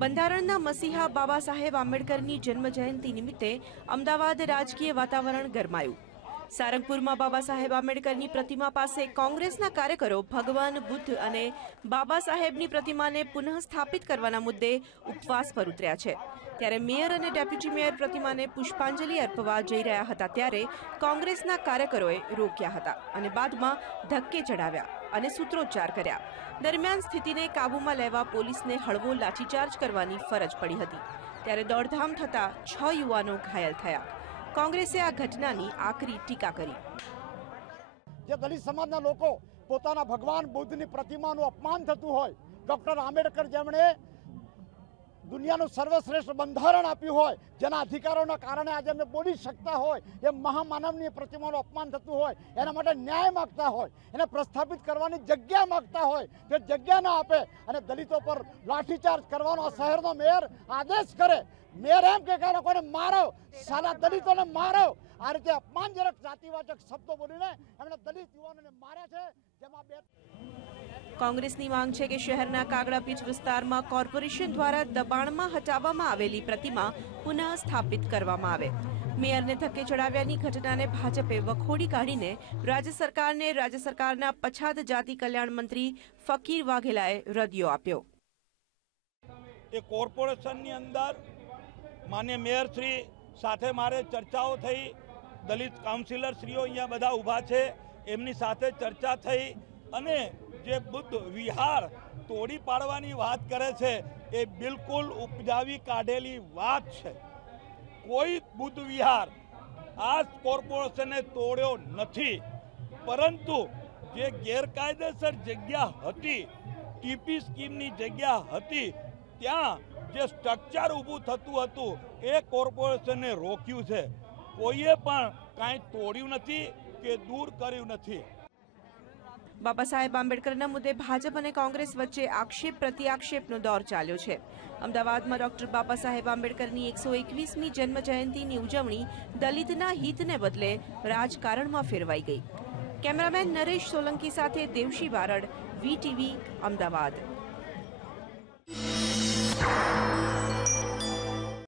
બંધારણના મસીહા બાબા સાહેબ આંબેડકરની જન્મ જયંતિ નિમિત્તે અમદાવાદ રાજકીય વાતાવરણ ગરમાયું. સારંગપુરમાં બાબા સાહેબ આંબેડકરની પ્રતિમા પાસે કોંગ્રેસના કાર્યકરો ભગવાન બુદ્ધ અને બાબા સાહેબની પ્રતિમાને પુનઃ સ્થાપિત કરવાના મુદ્દે ઉપવાસ પર ઉતર્યા છે. ત્યારે મેયર અને ડેપ્યુટી મેયર પ્રતિમાને પુષ્પાંજલિ અર્પવા જઈ રહ્યા હતા ત્યારે કોંગ્રેસના કાર્યકરોએ રોક્યા હતા અને બાદમાં ધક્કે ચડાવ્યા અને સૂત્રોચ્ચાર કર્યા. દરમિયાન સ્થિતિને કાબૂમાં લેવા પોલીસને હળવો લાઠીચાર્જ કરવાની ફરજ પડી હતી. ત્યારે દોડધામ થતા છ યુવાનો ઘાયલ થયા. કોંગ્રેસે આ ઘટનાની આકરી ટીકા કરી. જે દલિત સમાજના લોકો પોતાના ભગવાન બુદ્ધની પ્રતિમાનું અપમાન થતું હોય, ડૉક્ટર આંબેડકર જેમણે દુનિયાનું સર્વશ્રેષ્ઠ બંધારણ આપ્યું હોય, જેના અધિકારોના કારણે આજે અમે બોલી શકતા હોય, એ મહામાનવની પ્રતિમાનું અપમાન થતું હોય, એના માટે ન્યાય માગતા હોય, એને પ્રસ્થાપિત કરવાની જગ્યા માગતા હોય તે જગ્યા ના આપે, અને દલિતો પર લાઠીચાર્જ કરવાનો આ શહેરનો મેયર આદેશ કરે. મેયર એમ કે લોકોને મારો, સાલા દલિતોને મારો. આ રીતે અપમાનજનક જાતિવાચક શબ્દો બોલીને એમણે દલિત યુવાનોને માર્યા છે, જેમાં બે કોંગ્રેસની માંગ છે કે શહેરના કાગડા પીચ વિસ્તારમાં કોર્પોરેશન દ્વારા દબાણમાં હટાવવામાં આવેલી પ્રતિમા પુનઃ સ્થાપિત કરવામાં આવે. મેયરને ધક્કે ચડાવ્યાની ઘટનાને ભાજપે વખોડી કાઢીને રાજ્ય સરકારને રાજ્ય સરકારના પછાત જાતિ કલ્યાણ મંત્રી ફકીર વાઘેલાએ રદિયો આપ્યો. એ કોર્પોરેશનની અંદર માન્ય મેયર શ્રી સાથે મારે ચર્ચાઓ થઈ. દલિત કાઉન્સિલર શ્રીઓ અહીંયા બધા ઊભા છે. એમની સાથે ચર્ચા થઈ અને જે બુદ્ધ વિહાર તોડી પાડવાની વાત કરે છે, એ બિલકુલ ઉપજાવી કાઢેલી વાત છે. કોઈ બુદ્ધ વિહાર આ કોર્પોરેશને તોડ્યો નથી. પરંતુ જે ગેરકાયદેસર જગ્યા હતી, ટીપી સ્કીમની જગ્યા હતી, ત્યાં જે સ્ટ્રક્ચર ઊભું થતું હતું, એ કોર્પોરેશને રોક્યું છે. કોઈએ પણ કાંઈ તોડ્યું નથી કે દૂર કર્યું નથી. બાબા સાહેબ આંબેડકરના મુદ્દે ભાજપ અને કોંગ્રેસ વચ્ચે આક્ષેપ પ્રતિઆક્ષેપનો દોર ચાલ્યો છે. અમદાવાદમાં ડોક્ટર બાબા સાહેબ આંબેડકરની એકસો એકવીસમી જન્મ જયંતિની ઉજવણી દલિતના હિતને બદલે રાજકારણમાં ફેરવાઈ ગઈ. કેમેરામેન નરેશ સોલંકી સાથે દેવશી બારડ, વીટીવી, અમદાવાદ.